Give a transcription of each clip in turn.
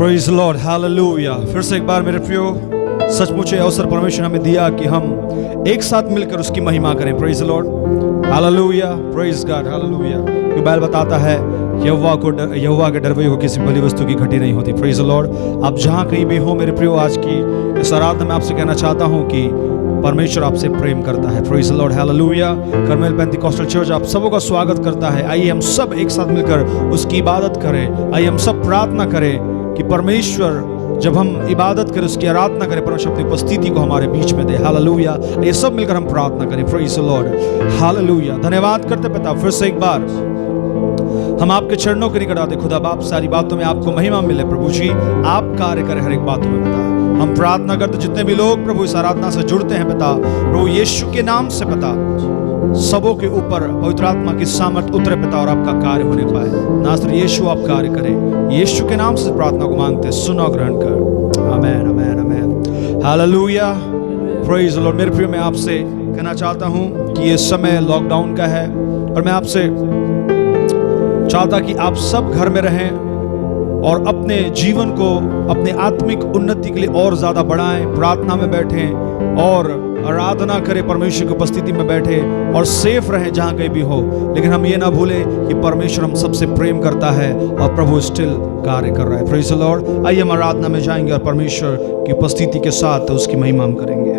Praise Lord, hallelujah. फिर से एक बार मेरे प्रियो, सचमुच अवसर परमेश्वर हमें दिया कि हम एक साथ मिलकर उसकी महिमा करें। Praise Lord, hallelujah, praise God, hallelujah. Bible बताता है यहोवा के डरवैयों को किसी भली वस्तु की घटी नहीं होती। Praise Lord. आप जहाँ कहीं भी हो मेरे प्रियो, आज की इस आराधना में आपसे कहना चाहता हूँ कि परमेश्वर आपसे प्रेम करता है। Praise Lord, hallelujah. Carmel Pentecostal church आप सबों का स्वागत करता है। आइए हम सब एक साथ मिलकर उसकी इबादत करें। आइए हम सब प्रार्थना करें कि परमेश्वर जब हम इबादत करें, उसकी आराधना करें, परमेश्वर अपनी उपस्थिति को हमारे बीच में दे। हालेलुया। ये सब मिलकर हम प्रार्थना करें। Praise Lord, hallelujah. धन्यवाद करते पिता, फिर से एक बार हम आपके चरणों के निकट आते। खुदा बाप, सारी बातों में आपको महिमा मिले। प्रभु जी, आप कार्य करें हर एक बातों में पिता। हम प्रार्थना करते जितने भी लोग प्रभु इस आराधना से जुड़ते हैं पिता, प्रभु यीशु के नाम से पिता, सबों के ऊपर पवित्र आत्मा की सामर्थ उतरे पिता और आपका कार्य होने पाए। नासर यीशु आप कार्य करें, यीशु के नाम से प्रार्थना को मांगते, सुनो, ग्रहण कर। आमेन, आमेन, आमेन, हालेलुया, प्रेज द लॉर्ड। मेरे प्रिय, मैं आपसे कहना चाहता हूं कि ये समय लॉकडाउन का है और मैं आपसे चाहता कि आप सब घर में रहें और अपने जीवन को अपने आत्मिक उन्नति के लिए और ज्यादा बढ़ाएं। प्रार्थना में बैठें और आराधना करें, परमेश्वर की उपस्थिति में बैठे और सेफ रहें जहां कहीं भी हो। लेकिन हम ये ना भूलें कि परमेश्वर हम सबसे प्रेम करता है और प्रभु स्टिल कार्य कर रहा है। Praise the Lord. आइए हम आराधना में जाएंगे और परमेश्वर की उपस्थिति के साथ उसकी महिमा हम करेंगे।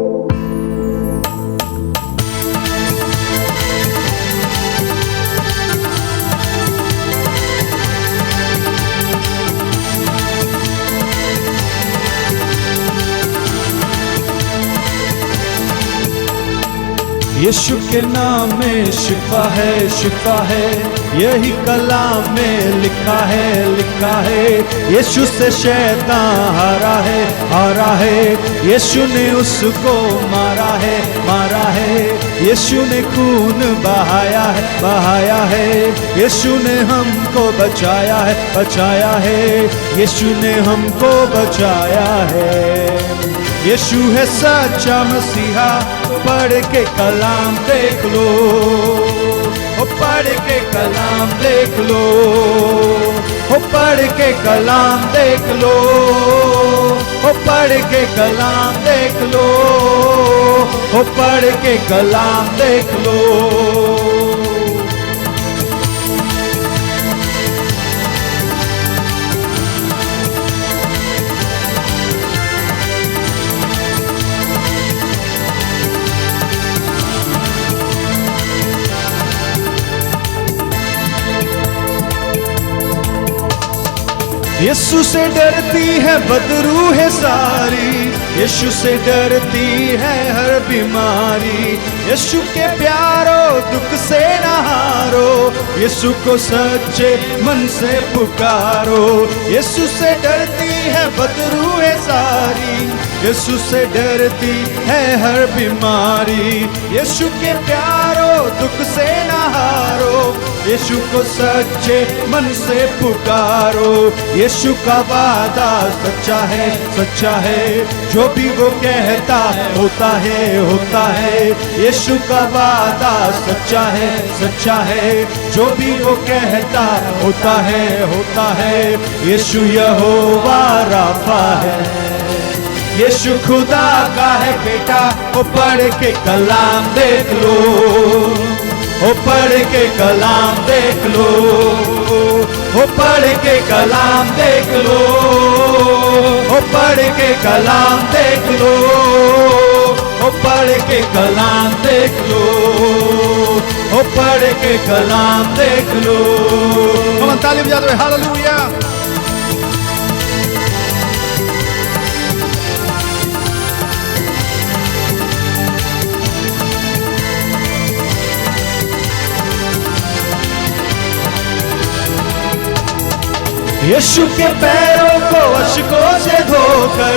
यीशु के नाम में शिफा है, शिफा है, यही कलाम में लिखा है, लिखा है। यीशु से शैतान हारा है, हारा है। यीशु ने उसको मारा है, मारा है। यीशु ने खून बहाया है, बहाया है। यीशु ने हमको बचाया है, बचाया है। यीशु ने हमको बचाया है। यीशु है सच्चा मसीहा, पढ़ के कलाम देख लो, ओ पढ़ के कलाम देख लो, ओ पढ़ के कलाम देख लो, ओ पढ़ के कलाम देख लो, ओ पढ़ के कलाम देख लो। यीशु से डरती है बदरू है सारी, यीशु से डरती है हर बीमारी। यीशु के प्यारो दुख से न हारो, यीशु को सच्चे मन से पुकारो। यीशु से डरती है बदरू है सारी, यीशु से डरती है हर बीमारी। यीशु के प्यारो दुख से न हारो, यीशु को सच्चे मन से पुकारो। यीशु का वादा सच्चा है, सच्चा है, जो भी वो कहता होता है, होता है। यीशु का वादा सच्चा है, सच्चा है, जो भी वो कहता होता है, होता है। यीशु यहोवा राफा है, यीशु खुदा का है बेटा। वो पढ़ के कलाम देख लो, ओ पढ़ के कलाम देख लो, ओ पढ़ के कलाम देख लो, ओ पढ़ के कलाम देख लो, ओ पढ़ के कलाम देख लो, ओ पढ़ के कलाम देख लो। हम ताली बजा दो, हालेलुया। यीशु के पैरों को अश्कों से धोकर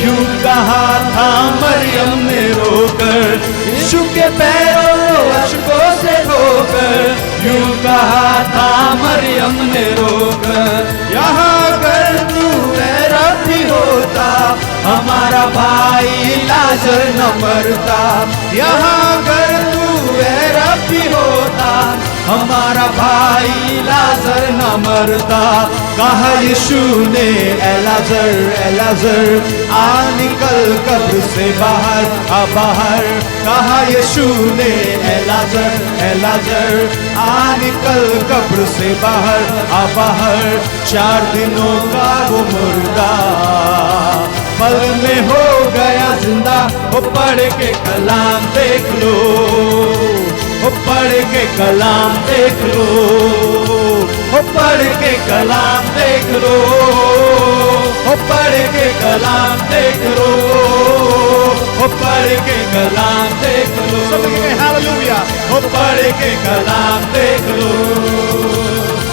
यूं कहा था मरियम ने रोकर। यीशु के पैरों को अश्कों से धोकर यूं कहा था मरियम ने रोकर। यहाँ अगर तू मेरा भी होता, हमारा भाई लाजर न मरता। यहाँ अगर तू मेरा भी होता, हमारा भाई लाजर एलाजर ना मरता। कहा यीशु ने एलाजर एलाजर आ निकल कब्र से बाहर आ बाहर। कहा यीशु ने एलाजर एलाजर आ निकल कब्र से बाहर आ बाहर। 4 दिनों का वो मुर्दा पल में हो गया जिंदा। वो पढ़ के कलाम देख लो, वो पढ़ के कलाम देख लो, वो पढ़ के कलाम देख लो, वो पढ़ के कलाम देख लो, वो पढ़ के कलाम देख लो। सब कहें हालेलुया। वो पढ़ के कलाम देख लो,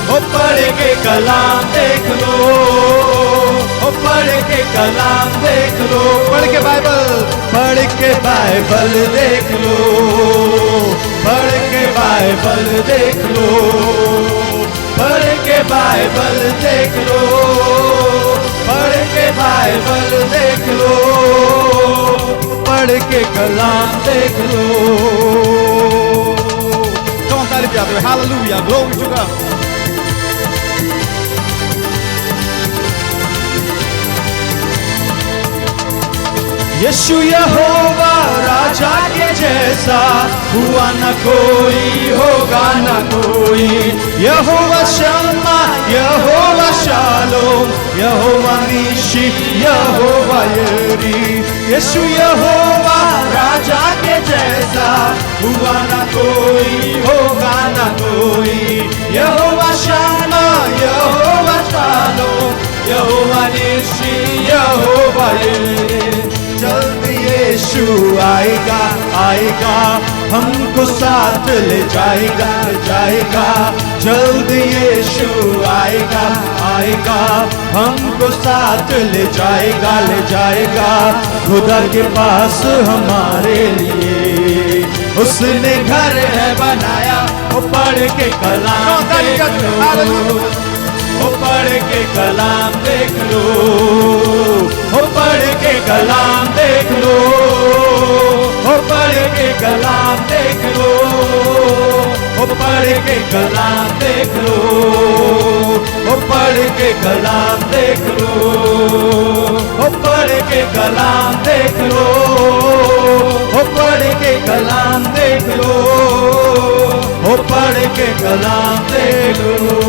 वो पढ़ के कलाम देख लो, वो पढ़ के कलाम देख लो। पढ़ के बाइबल, पढ़ के बाइबल देख लो, पढ़ के बाइबल देख लो, पढ़ के बाइबल देख लो, पढ़ के बाइबल देख लो, पढ़ के कलाम देख लो। कौन तारीफ जाते हुए हालेलुया, ग्लोरी टू गॉड। यीशु यहोवा राजा के जैसा हुआ न कोई, होगा न कोई। यहोवा शम्मा, यहोवा शालोम, यहोवा निशी, यहोवा यरी। यीशु यहोवा राजा के जैसा हुआ न कोई, होगा न कोई। यहोवा शम्मा, यहोवा शालोम, यहोवा निशी, यहोवा यरी। जल्दी यीशु आएगा आएगा, हमको साथ ले जाएगा जाएगा। जल्दी यीशु आएगा आएगा, हमको साथ ले जाएगा ले जाएगा। खुदा के पास हमारे लिए उसने घर है बनाया। वो पढ़ के कलाम देख लो, वो पढ़ के कलाम देख लो, वो पढ़ के कलाम देख लो, वो पढ़ के कलाम देख लो, वो पढ़ के कलाम देख लो, वो पढ़ के कलाम देख लो, वो पढ़ के कलाम देख लो, वो पढ़ के कलाम देख लो, वो पढ़ के कलाम देख लो।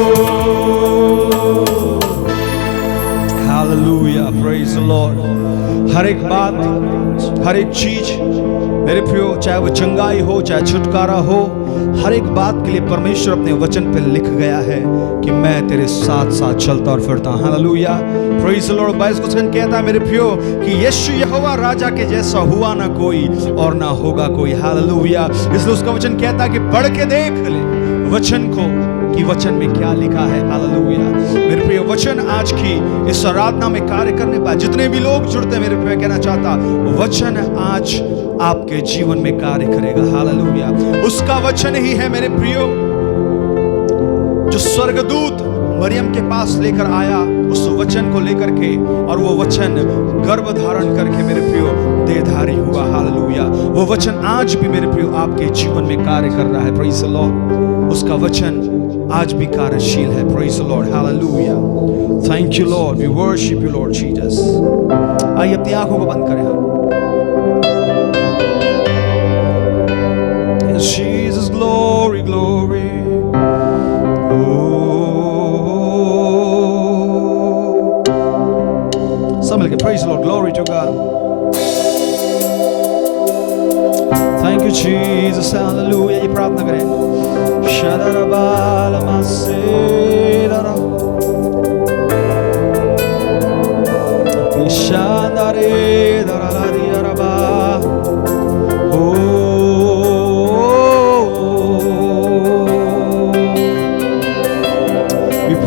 Hallelujah, praise the Lord. हर एक बात, हर एक चीज मेरे प्रियो, चाहे वो चंगाई हो, चाहे छुटकारा हो, हर एक बात के लिए परमेश्वर अपने वचन पे लिख गया है कि मैं तेरे साथ साथ चलता और फिरता। Hallelujah, praise the Lord. 22 वचन कहता है मेरे प्रियो कि यीशु यहोवा राजा के जैसा हुआ ना कोई और ना होगा कोई। हालेलुया। इसलिए उसका वचन कहता है कि पढ़ के देख ले वचन को कि वचन में क्या लिखा है। हालेलुया। मेरे प्रिय, वचन आज की इस आराधना में कार्य करने पर जितने भी लोग जुड़ते हैं, मेरे प्रिय कहना चाहता, वचन आज आपके जीवन में कार्य करेगा। हालेलुया। उसका वचन ही है मेरे प्रियो जो स्वर्गदूत मरियम के पास लेकर आया, उस वचन को लेकर के, और वो वचन गर्भ धारण करके मेरे प्रियो देहधारी हुआ। हालेलुया। वो वचन आज भी मेरे प्रियो आपके जीवन में कार्य कर रहा है। Praise the Lord. उसका वचन आज भी कार्यशील है। Praise the Lord. Hallelujah. Thank you Lord, we worship you Lord Jesus. आइए अपनी आंखों को बंद करें। Jesus, glory, glory. Some will get praise the Lord, glory to God. Thank you Jesus, hallelujah. ये प्रार्थना करें। शदरबाल मसेदरा शादारे दरादियारबा।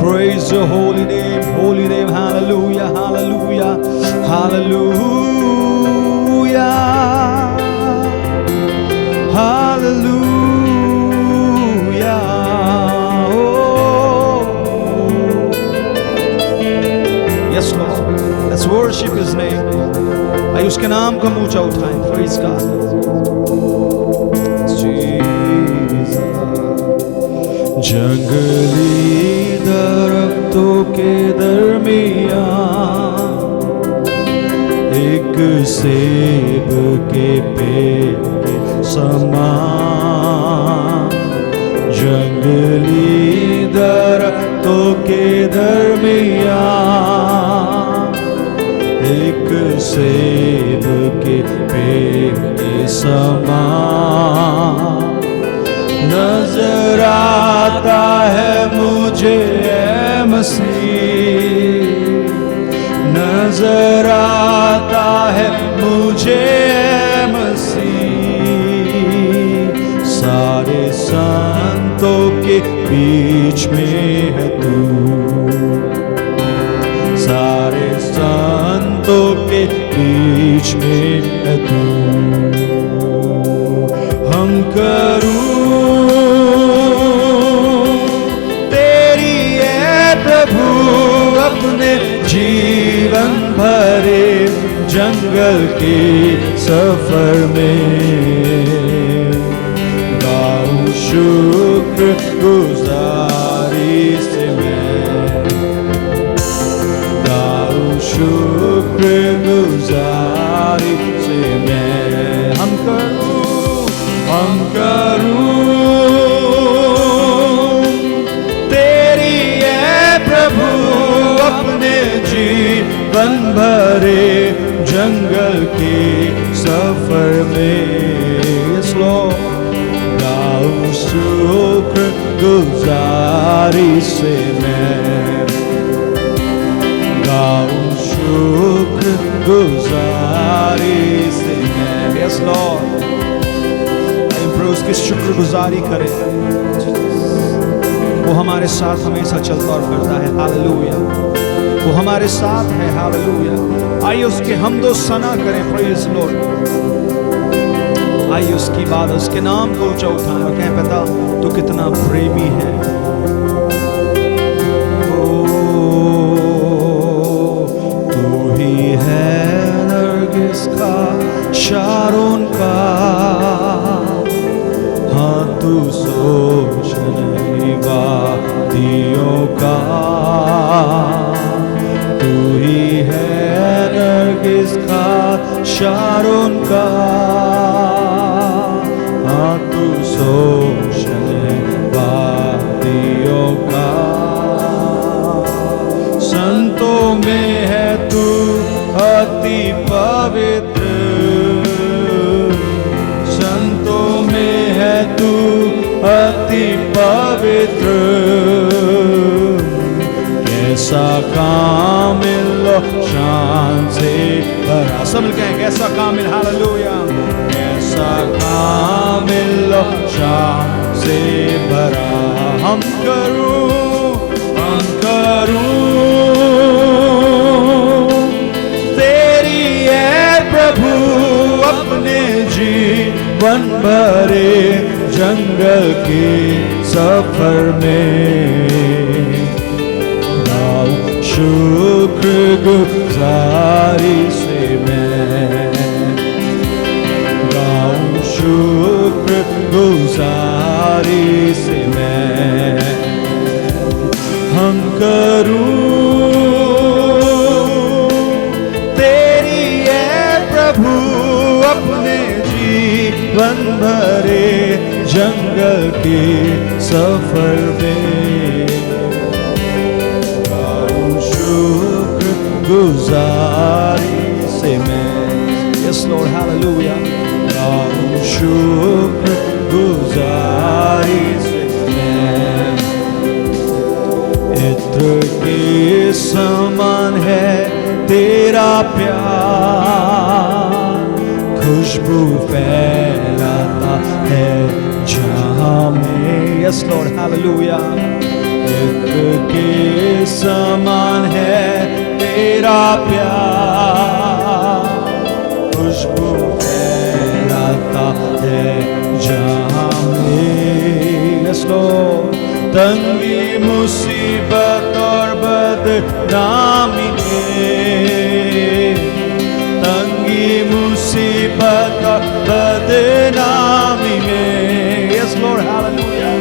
Praise your holy name, hallelujah, hallelujah, hallelujah, hallelujah. Oh. Yes, Lord, let's worship His name. आइए उसके नाम का ऊंचा उठाएं। Praise God. Jesus. जंगली दरख्तों के दरमियान एक सेब के पेड़ के समान, जंगली दरख्तों के दरमियान एक सेब के पेड़ के समान नजर आता है मुझे ऐ मसीह, नजर आता है मुझे ऐ मसीह। सारे संतों के बीच में है तू, सारे संतों के बीच में है तू। हम करूं तेरी ऐ प्रभु अपने जीवन भरे जंगल के सफर में, गाऊं शुक्र गुजारी से मैं, गाऊं शुक्र गुजारी से मैं। हम करूं तेरी ऐ प्रभु अपने जीवन भरे जंगल के सफर में। यस लॉर्ड, गाऊं शुक्र गुजारी से मैं, गाऊं शुक्र गुजारी से मैं। यस लॉर्ड, उसकी शुक्रगुजारी करें, वो हमारे साथ हमेशा चलता और फिरता है। हालेलुया, वो हमारे साथ है। हालेलुया, आइए उसके हमदो सना करें। प्रेज लॉर्ड, आइए उसकी बात, उसके नाम को ऊंचा उठाएं और कहें पिता तू कितना प्रेमी है। तू ही है नरगिस का, शारोन का, तू सोचने वादियों का। तू ही है नरगिस का, शारोन का, हाँ तू सोचने वादियों का। संतों में है तू अति पवित्र, संतों में है तू अति पवित्र। कैसा कामिल शान से भरा, सब मिल कहें कैसा कामिल। हालेलुया, कैसा कामिल शान से भरा। हम करूं तेरी ऐ प्रभु अपने जीवन भरे जंगल के सफर में, गाऊं शुक्र गुजारी से मैं, गाऊं शुक्र गुजारी से मैं। हम करूं तेरी ऐ प्रभु अपने जीवन भरे जंगल के सफर में, गाऊं शुक्र गुजारी से मैं। यस लॉर्ड, हालेलुया, गाऊं शुक्र गुजारी से मैं। इत्र के समान है तेरा प्यार, खुशबू फैलाता है जहां में। यस लॉर्ड, हालेलुया, इत्र के समान है तेरा प्यार, खुशबू फैलाता है जहां में। यस लॉर्ड, तंगी मुसीबत और बदनामी में, तंगी मुसीबत और बदनामी में। यस लॉर्ड, हालेलुया,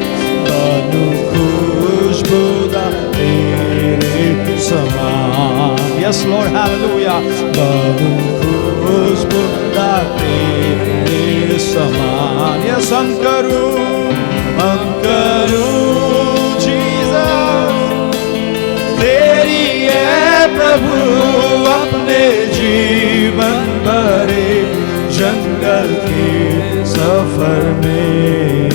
खुशबूदार हालेलुया। गाऊं खुशबूदार तेरे समान, यस हम करूं जीसस तेरी है प्रभु अपने जीवन भरे जंगल के सफर में।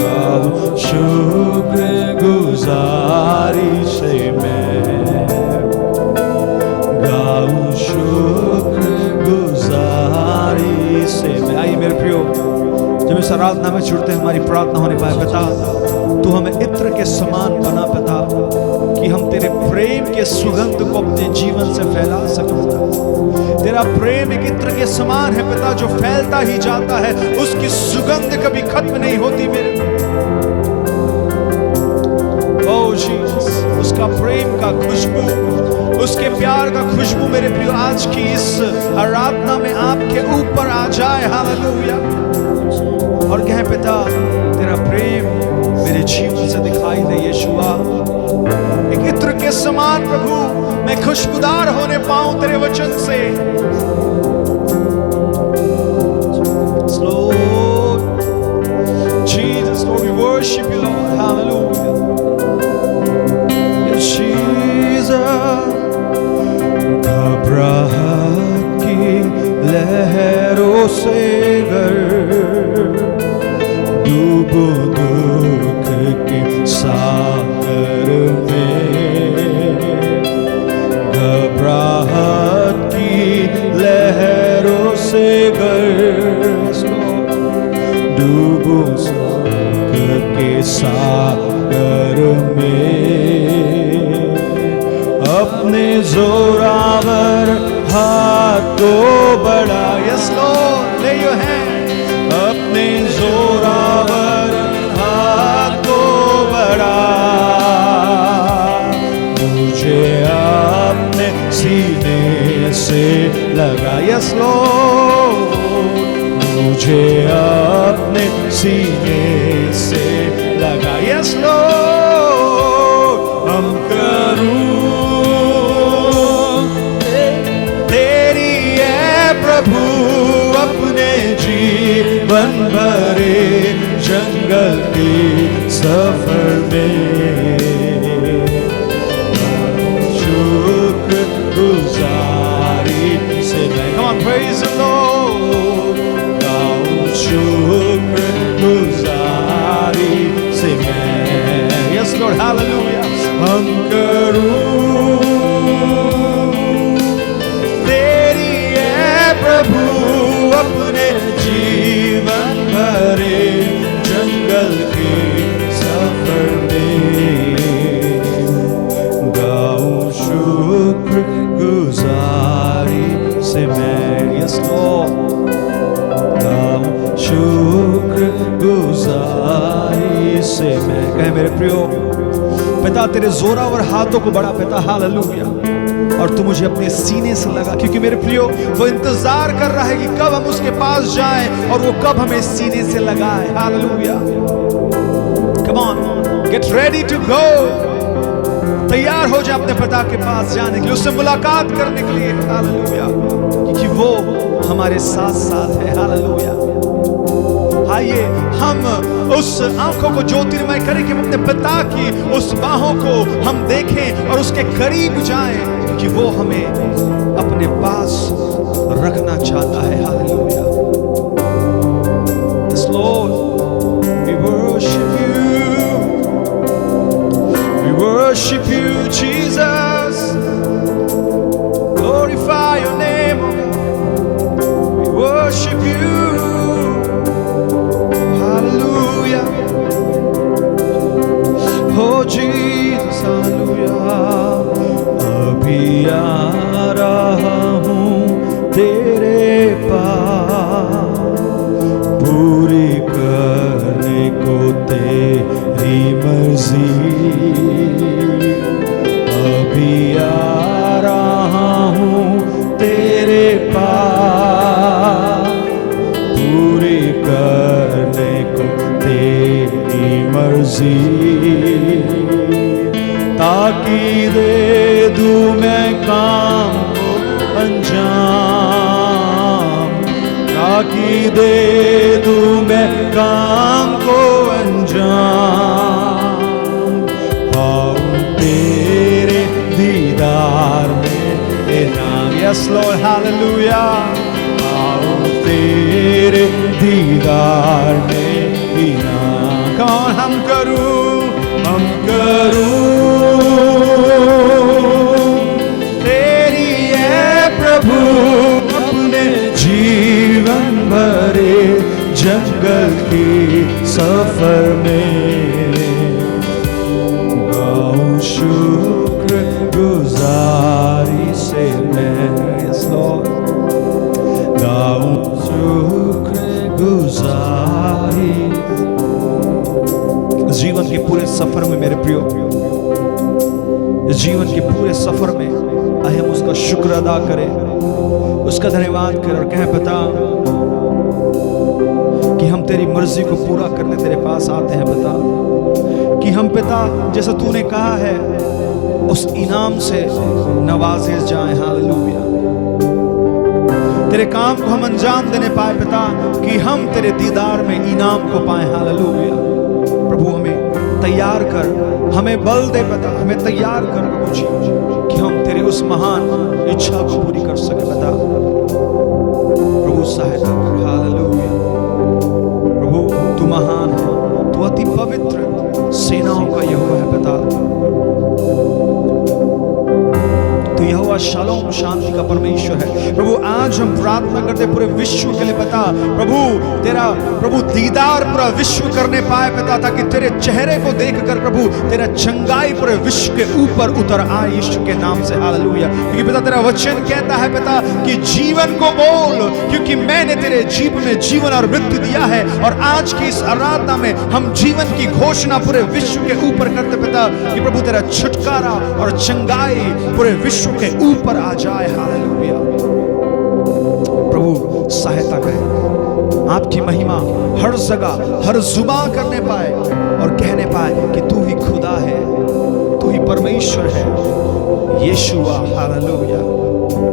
गाऊं शुक्र गुजारी से मैं, गाऊं शुक्र गुजारी से मैं। आइए मेरे प्रियो, जब इस आराधना में जुड़ते हैं हमारी प्रार्थना होने पाए, पिता तू हमें इत्र के समान बना पिता, कि हम तेरे प्रेम के सुगंध को अपने जीवन से फैला सकें। तेरा प्रेम एक इत्र के समान है पिता, जो फैलता ही जाता है, उसकी सुगंध कभी खत्म नहीं होती मेरे। ओह जीसस, उसका प्रेम का खुशबू, उसके प्यार का खुशबू मेरे प्रियो आज की इस आराधना में आपके ऊपर आ जाए। हालेलुया। और कहें पिता तेरा प्रेम मेरे जीवन से दिखाई दे यीशुआ, एक इत्र के समान प्रभु मैं खुशबूदार होने पाऊं तेरे वचन से। Lord Jesus, Lord, we worship you, Lord. Hallelujah. Yes, Jesus. घबराहट की लहरों से गर डूबो दुख के सागर में, घबराहट की लहरों से गर डूबो सुख के सागर में। अपने जोरावर हाथ को बढ़ा, यस लॉर्ड, ले योर हैंड, अपने जोरावर हाथ को बढ़ा, मुझे अपने सीने से लगा, यस लॉर्ड, मुझे अपने सीने से लगा, यस लॉर्ड, हम करूं तेरी है प्रभु अपने जीवन भरे जंगल के सफर में। शुक्र गुजारी से मैं, come on, praise the Lord, गाऊं शुक्र गुजारी से मैं, yes Lord, hallelujah, हम करूं तेरी है प्रभु अपने जीवन भरे जंगल के सफर में। गाऊं शुक्र गुजारी से मैं, यस लॉर्ड, गाऊं शुक्र गुजारी से मैं। कहे मेरे प्रियो पिता तेरे जोरावर हाथों को बढ़ा पिता, हालेलुया, और तू मुझे अपने सीने से लगा, क्योंकि मेरे प्रियो वो इंतजार कर रहा है कि कब हम उसके पास जाएं और वो कब हमें सीने से लगाए। Hallelujah. Come on, get ready to go, तैयार हो जाए अपने पिता के पास जाने के लिए, उससे मुलाकात करने के लिए। हालेलुया, क्योंकि वो हमारे साथ साथ है। हालेलुया। आइए हम उस आंखों को ज्योतिर्मय करें कि हम अपने पिता की उस बाहों को हम देखें और उसके करीब जाएं, कि वो हमें अपने पास रखना चाहता है। Hallelujah. Yes Lord, we worship you Jesus, glorify your name, we worship you, hallelujah, oh Jesus, hallelujah। अभी आ रहा हूँ तेरे पास, पूरी करने को तेरी मर्जी। अभी आ रहा हूँ तेरे पास, पूरी करने को तेरी मर्जी, ताकि दे दूं मैं काम को अंजाम, ताकि दे दूं मैं काम को अंजाम, पाऊं तेरे दीदार में इनाम। यस लॉर्ड हालेलुया, पाऊं तेरे दीदार में इनाम। कौन हम करूं तेरी है प्रभु अपने जीवन भरे जंगल के सफर में, गाऊं शुक्र गुजारी से मैं, गाऊं शुक्र गुजारी। जीवन के पूरे सफर में मेरे प्रियो, जीवन के पूरे सफर में आइए हम उसका शुक्र अदा करें, उसका धन्यवाद करें और कहें पिता कि हम तेरी मर्जी को पूरा करने तेरे पास आते हैं पिता, कि हम पिता जैसा तूने कहा है उस इनाम से नवाजे जाएं। हालेलुया, तेरे काम को हम अंजाम देने पाए पिता, कि हम तेरे दीदार में इनाम को पाए। हालेलुया, प्रभु हमें तैयार कर, हमें बल दे पिता, हमें तैयार कर प्रभु जी, कि हम तेरी उस महान इच्छा को पूरी कर सके पिता। प्रभु सहायता कर। हालेलुया, प्रभु तू महान है, तू अति पवित्र सेनाओं का यहोवा है पिता, तो यहोवा शालोम शांति का परमेश्वर है। प्रभु आज हम प्रार्थना करते पूरे विश्व के लिए पिता, प्रभु तेरा प्रभु दीदार पूरा विश्व करने पाए पिता, ताकि तेरे चेहरे को देखकर प्रभु तेरा चंगाई पूरे विश्व के ऊपर उतर आए यीशु के नाम से। हालेलुया, क्योंकि पिता तेरा वचन कहता है पिता कि जीवन को बोल, क्योंकि मैंने तेरे जीव में जीवन और मृत्यु दिया है। और आज की इस आराधना में हम जीवन की घोषणा पूरे विश्व के ऊपर करते पिता, कि प्रभु तेरा छुटकारा और चंगाई पूरे विश्व के ऊपर आ जाए। हालेलुया, प्रभु सहायता करें, आपकी महिमा हर जगह हर जुबान करने पाए और कहने पाए कि तू ही खुदा है, तू ही परमेश्वर है, यीशुआ। हालेलुया,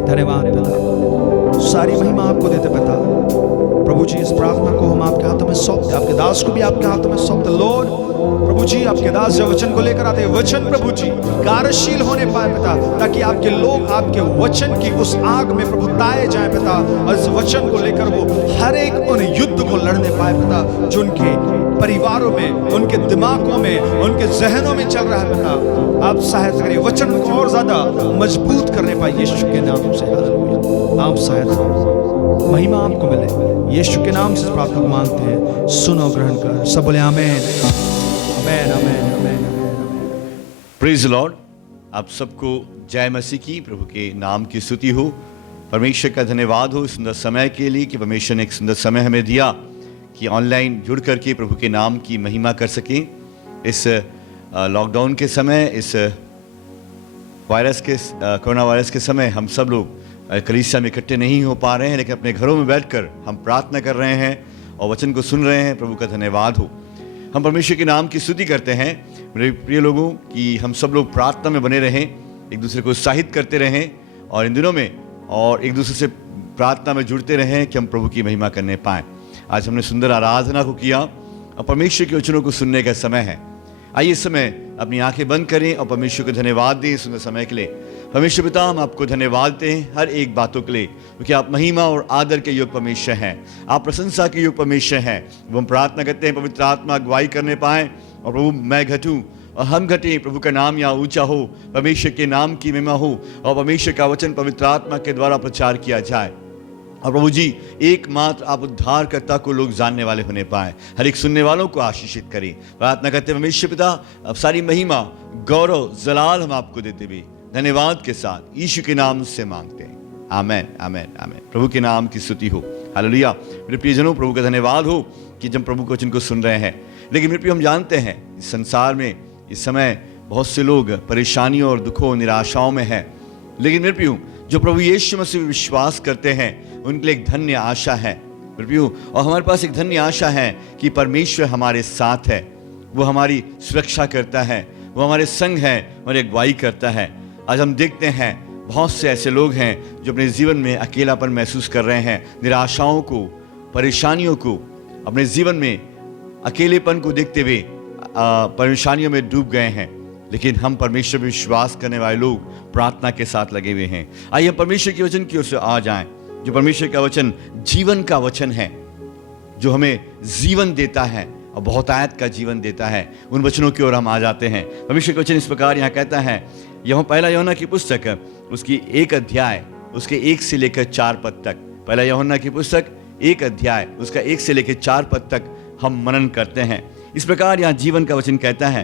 धन्यवाद पिता, सारी महिमा आपको देते पिता। प्रभु जी इस प्रार्थना को हम आपके हाथों में सौंपते, आपके दास को भी आपके हाथों में सौंपते। लॉर्ड प्रभु जी आपके दास जो वचन को लेकर आते हैं, वचन प्रभु जी कार्यशील होने पाए पिता, ताकि आपके लोग आपके वचन की उस आग में प्रभु ताए जाए पिता, और इस वचन को लेकर वो हर एक उन युद्ध को लड़ने पाए पिता, जो उनके परिवारों में, उनके दिमागों में, उनके जहनों में चल रहा है पिता। आप सहायता करिए, वचन को और ज्यादा मजबूत करने पाए यीशु के नाम से। हालेलुया, आप सहायता करें, महिमा आपको मिले, यीशु के नाम से प्रार्थना को मांगते हैं, सुनो ग्रहण कर। सब बोले आमीन, आमीन, आमीन, आमीन। Praise the Lord. आप सबको जय मसीह की, प्रभु के नाम की स्तुति हो। परमेश्वर का धन्यवाद हो इस सुंदर समय के लिए, कि परमेश्वर ने एक सुंदर समय हमें दिया कि ऑनलाइन जुड़ करके प्रभु के नाम की महिमा कर सकें। इस लॉकडाउन के समय, इस कोरोना वायरस के समय हम सब लोग कलीसिया में इकट्ठे नहीं हो पा रहे हैं, लेकिन अपने घरों में बैठकर हम प्रार्थना कर रहे हैं और वचन को सुन रहे हैं। प्रभु का धन्यवाद हो। हम परमेश्वर के नाम की स्तुति करते हैं मेरे प्रिय लोगों, कि हम सब लोग प्रार्थना में बने रहें, एक दूसरे को उत्साहित करते रहें और इन दिनों में और एक दूसरे से प्रार्थना में जुड़ते रहें कि हम प्रभु की महिमा करने पाएँ। आज हमने सुंदर आराधना को किया और परमेश्वर के वचनों को सुनने का समय है। आइए इस समय अपनी आंखें बंद करें और परमेश्वर को धन्यवाद दें इस सुंदर समय के लिए। परमेश्वर पिता, हम आपको धन्यवाद दें हर एक बातों के लिए, क्योंकि आप महिमा और आदर के योग परमेश्वर हैं, आप प्रशंसा के योग परमेश्वर हैं। वो हम प्रार्थना करते हैं पवित्र आत्मा अगुवाई करने पाएँ और प्रभु मैं घटूँ और हम घटें, प्रभु का नाम यहाँ ऊंचा हो, परमेश्वर के नाम की महिमा हो और परमेश्वर का वचन पवित्र आत्मा के द्वारा प्रचार किया जाए। और प्रभु जी एकमात्र आप उद्धारकर्ता को लोग जानने वाले होने पाए, हर एक सुनने वालों को आशीषित करें। प्रार्थना करते हैं परमेश्वर पिता, अब सारी महिमा गौरव जलाल हम आपको देते हुए धन्यवाद के साथ यीशु के नाम से मांगते हैं, आमेन, आमेन, आमेन। प्रभु के नाम की स्तुति हो। हालेलुया। मेरे प्रियजनों, प्रभु का धन्यवाद हो कि जब प्रभु के वचन को सुन रहे हैं। लेकिन मेरे प्रिय, हम जानते हैं इस संसार में इस समय बहुत से लोग परेशानियों और दुखों निराशाओं में हैं, लेकिन मेरे प्रियो जो प्रभु यीशु मसीह में विश्वास करते हैं उनके लिए एक धन्य आशा है मेरे प्रियो। और हमारे पास एक धन्य आशा है कि परमेश्वर हमारे साथ है, वो हमारी सुरक्षा करता है, वो हमारे संग है, हमारी अगुवाई करता है। आज हम देखते हैं बहुत से ऐसे लोग हैं जो अपने जीवन में अकेलापन महसूस कर रहे हैं, निराशाओं को, परेशानियों को, अपने जीवन में अकेलेपन को देखते हुए परेशानियों में डूब गए हैं। लेकिन हम परमेश्वर पर विश्वास करने वाले लोग प्रार्थना के साथ लगे हुए हैं। आइए हम परमेश्वर के वचन की ओर से आ जाएं, जो परमेश्वर का वचन जीवन का वचन है, जो हमें जीवन देता है और बहुतायत का जीवन देता है। उन वचनों की ओर हम आ जाते हैं। परमेश्वर का वचन इस प्रकार यहाँ कहता है, यह पहला यूहन्ना की पुस्तक उसकी 1 अध्याय उसके 1 से लेकर 4 पद तक, पहला यूहन्ना की पुस्तक 1 अध्याय उसका 1 से लेकर 4 पद तक हम मनन करते हैं। इस प्रकार यहाँ जीवन का वचन कहता है,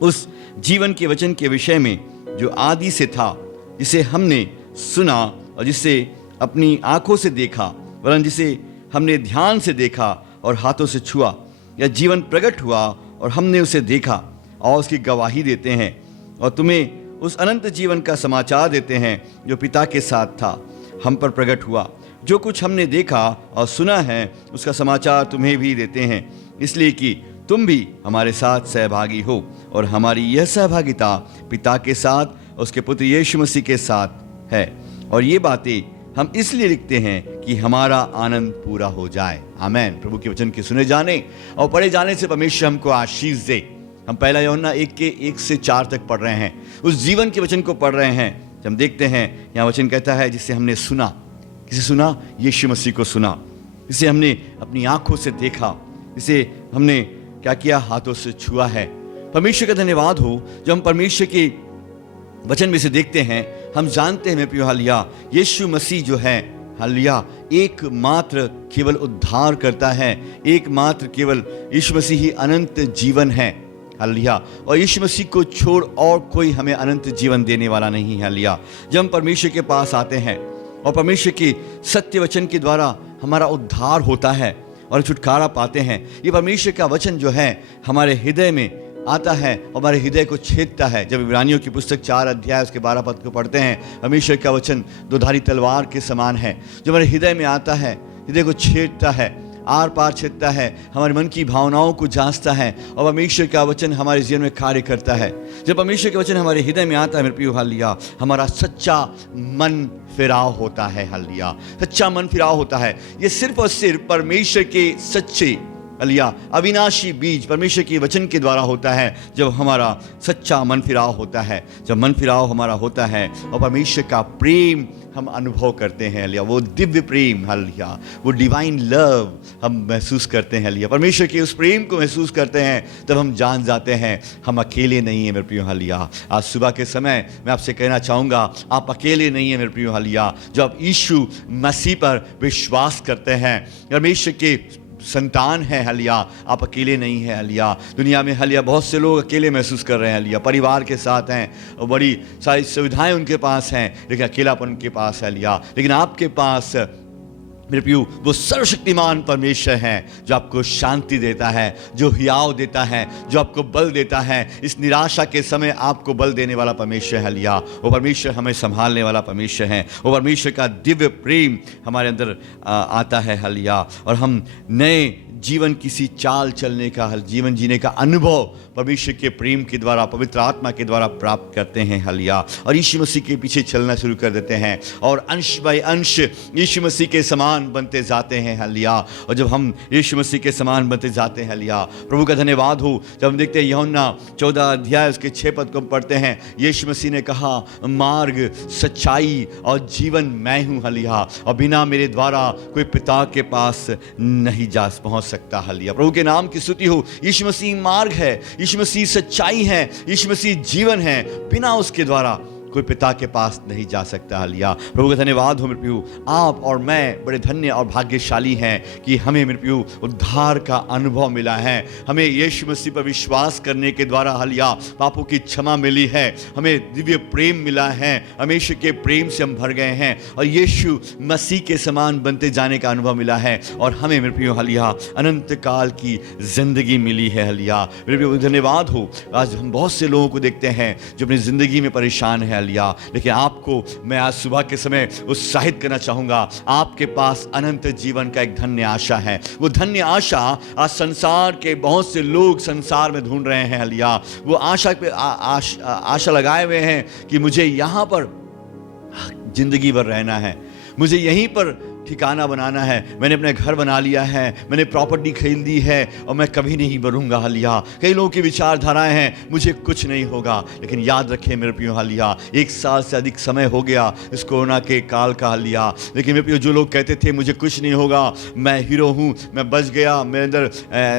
उस जीवन के वचन के विषय में जो आदि से था, जिसे हमने सुना और जिसे अपनी आंखों से देखा, वरन जिसे हमने ध्यान से देखा और हाथों से छुआ, यह जीवन प्रकट हुआ और हमने उसे देखा और उसकी गवाही देते हैं और तुम्हें उस अनंत जीवन का समाचार देते हैं जो पिता के साथ था, हम पर प्रकट हुआ। जो कुछ हमने देखा और सुना है उसका समाचार तुम्हें भी देते हैं, इसलिए कि तुम भी हमारे साथ सहभागी हो और हमारी यह सहभागिता पिता के साथ उसके पुत्र यीशु मसीह के साथ है। और ये बातें हम इसलिए लिखते हैं कि हमारा आनंद पूरा हो जाए। आमीन। प्रभु के वचन के सुने जाने और पढ़े जाने से परमेश्वर हमको आशीष दे। हम पहला यूहन्ना 1 के 1 से 4 तक पढ़ रहे हैं, उस जीवन के वचन को पढ़ रहे हैं। जब हम देखते हैं यहाँ वचन कहता है, जिसे हमने सुना, किसे सुना? यीशु मसीह को सुना, जिसे हमने अपनी आंखों से देखा, जिसे हमने क्या किया? हाथों से छुआ है। परमेश्वर का धन्यवाद हो। जब हम परमेश्वर के वचन में से देखते हैं, हम जानते हैं मेरे प्रिय हालिया, यीशु मसीह जो है हालिया एकमात्र केवल उद्धार करता है, एकमात्र केवल यीशु मसीह ही अनंत जीवन है। हालिया। और यीशु मसीह को छोड़ और कोई हमें अनंत जीवन देने वाला नहीं है। हालिया। जब हम परमेश्वर के पास आते हैं और परमेश्वर के सत्य वचन के द्वारा हमारा उद्धार होता है और छुटकारा पाते हैं, ये परमेश्वर का वचन जो है हमारे हृदय में आता है और हमारे हृदय को छेदता है। जब इब्रानियों की पुस्तक 4 अध्याय उसके 12 पद को पढ़ते हैं, परमेश्वर का वचन दोधारी तलवार के समान है, जो हमारे हृदय में आता है, हृदय को छेदता है, आर पार छेदता है, हमारे मन की भावनाओं को जांचता है और परमेश्वर का वचन हमारे जीवन में कार्य करता है। जब परमेश्वर का वचन हमारे हृदय में आता है मेरे प्रिय हालिया, हमारा सच्चा मन फिराव होता है। हालिया। सच्चा मन फिराव होता है। ये सिर्फ और सिर्फ परमेश्वर के सच्चे हालिया अविनाशी बीज परमेश्वर के वचन के द्वारा होता है। जब हमारा सच्चा मन फिराव होता है, जब मन फिराव हमारा होता है और परमेश्वर का प्रेम हम अनुभव करते हैं हालिया, वो दिव्य प्रेम हालिया, वो डिवाइन लव हम महसूस करते हैं हालिया, परमेश्वर के उस प्रेम को महसूस करते हैं, तब हम जान जाते हैं हम अकेले नहीं हैं मेरे प्रिय हालिया। आज सुबह के समय मैं आपसे कहना चाहूँगा, आप अकेले नहीं हैं मेरे प्रिय हालिया। जब आप यीशु मसीह पर विश्वास करते हैं, परमेश्वर के संतान है हालिया, आप अकेले नहीं हैं हालिया। दुनिया में हालिया बहुत से लोग अकेले महसूस कर रहे हैं हालिया, परिवार के साथ हैं और बड़ी सारी सुविधाएं उनके पास हैं, लेकिन अकेलापन उनके पास है हालिया। लेकिन आपके पास मेरे प्रियो वो सर्वशक्तिमान परमेश्वर है, जो आपको शांति देता है, जो हियाव देता है, जो आपको बल देता है। इस निराशा के समय आपको बल देने वाला परमेश्वर है हालिया। वो परमेश्वर हमें संभालने वाला परमेश्वर है। वो परमेश्वर का दिव्य प्रेम हमारे अंदर आता है हालिया, और हम नए जीवन किसी चाल चलने का, जीवन जीने का अनुभव परमेश्वर के प्रेम के द्वारा, पवित्र आत्मा के द्वारा प्राप्त करते हैं हालिया, और यीशु मसीह के पीछे चलना शुरू कर देते हैं और अंश बाय अंश यीशु मसीह के समान बनते जाते हैं हालिया। और जब हम यीशु मसीह के समान बनते जाते हैं हालिया, प्रभु का धन्यवाद हो। जब हम देखते हैं यूहन्ना 14 अध्याय उसके 6 पद को हम पढ़ते हैं, यीशु मसीह ने कहा, मार्ग, सच्चाई और जीवन मैं हूँ हालिया, और बिना मेरे द्वारा कोई पिता के पास नहीं जा पहुँच सकता हालिया। प्रभु के नाम की स्तुति हो। यीशु मसीह मार्ग है, यीशु मसीह सच्चाई है, यीशु मसीह जीवन है, बिना उसके द्वारा कोई पिता के पास नहीं जा सकता हालिया। प्रभु का धन्यवाद हो मेरे प्रियो, आप और मैं बड़े धन्य और भाग्यशाली हैं कि हमें मेरे प्रियो उद्धार का अनुभव मिला है। हमें यीशु मसीह पर विश्वास करने के द्वारा हालिया पापों की क्षमा मिली है, हमें दिव्य प्रेम मिला है, हमेशा के प्रेम से हम भर गए हैं और यीशु मसीह के समान बनते जाने का अनुभव मिला है, और हमें मेरे प्रियो हालिया अनंत काल की जिंदगी मिली है हालिया। मेरे प्रियो धन्यवाद हो। आज हम बहुत से लोगों को देखते हैं जो अपनी जिंदगी में परेशान है, हालिया, लेकिन आपको मैं आज सुबह के समय उत्साहित करना चाहूँगा। आपके पास अनंत जीवन का एक धन्य आशा है। वो धन्य आशा आज संसार के बहुत से लोग संसार में ढूंढ रहे हैं हालिया। वो आशा पे आशा लगाए हुए हैं कि मुझे यहाँ पर जिंदगी भर रहना है, मुझे यहीं पर ठिकाना बनाना है, मैंने अपना घर बना लिया है, मैंने प्रॉपर्टी खरीद ली है और मैं कभी नहीं मरूंगा हालिया। कई लोगों की विचारधाराएं हैं, मुझे कुछ नहीं होगा। लेकिन याद रखें मेरे प्रियो हालिया, 1 साल से अधिक समय हो गया इस कोरोना के काल का हालिया, लेकिन मेरे प्रियो जो लोग कहते थे मुझे कुछ नहीं होगा, मैं हीरो हूँ, मैं बच गया, मेरे अंदर